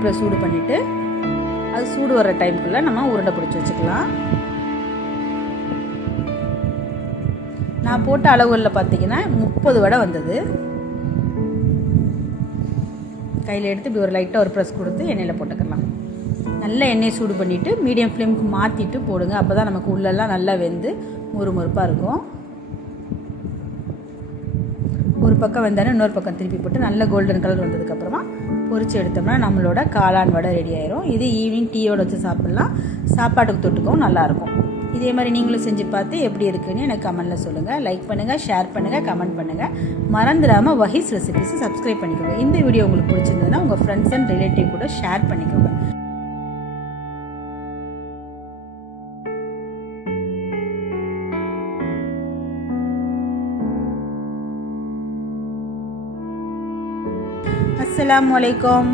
அடுப்பில் சூடு பண்ணிவிட்டு அது சூடு வர்ற டைமுக்குள்ளே நம்ம உருண்டை பிடிச்சி வச்சுக்கலாம். நான் போட்ட அளவுகளில் பார்த்தீங்கன்னா 30 வடை வந்தது. கையில் எடுத்து இப்படி ஒரு லைட்டாக ஒரு ப்ரெஸ் கொடுத்து எண்ணெயில் போட்டுக்கலாம். நல்லா எண்ணெய் சூடு பண்ணிவிட்டு மீடியம் ஃப்ளேமுக்கு மாற்றிட்டு போடுங்க. அப்போ தான் நமக்கு உள்ளெல்லாம் நல்லா வெந்து முறுமுறுப்பாக இருக்கும். ஒரு பக்கம் வெந்தாலும் இன்னொரு பக்கம் திருப்பி போட்டு நல்ல கோல்டன் கலர் வந்ததுக்கப்புறமா பொரிச்சு எடுத்தோம்னா நம்மளோட காளான் வடை ரெடி ஆயிரும். இது ஈவினிங் டீயோடு வச்சு சாப்பிட்லாம். சாப்பாட்டுக்கு தொட்டுக்கவும் நல்லாயிருக்கும். இதே மாதிரி நீங்களும் செஞ்சு பார்த்து எப்படி இருக்குன்னு எனக்கு கமெண்ட்டில் சொல்லுங்கள். லைக் பண்ணுங்கள், ஷேர் பண்ணுங்கள், கமெண்ட் பண்ணுங்கள். மறந்துடாமல் வஹீஸ் ரெசிபிஸை சப்ஸ்கிரைப் பண்ணிக்கோங்க. இந்த வீடியோ உங்களுக்கு பிடிச்சிருந்ததுன்னா உங்கள் ஃப்ரெண்ட்ஸ் அண்ட் ரிலேட்டிவ் கூட ஷேர் பண்ணிக்கோங்க. அஸ்ஸலாமு அலைக்கும்.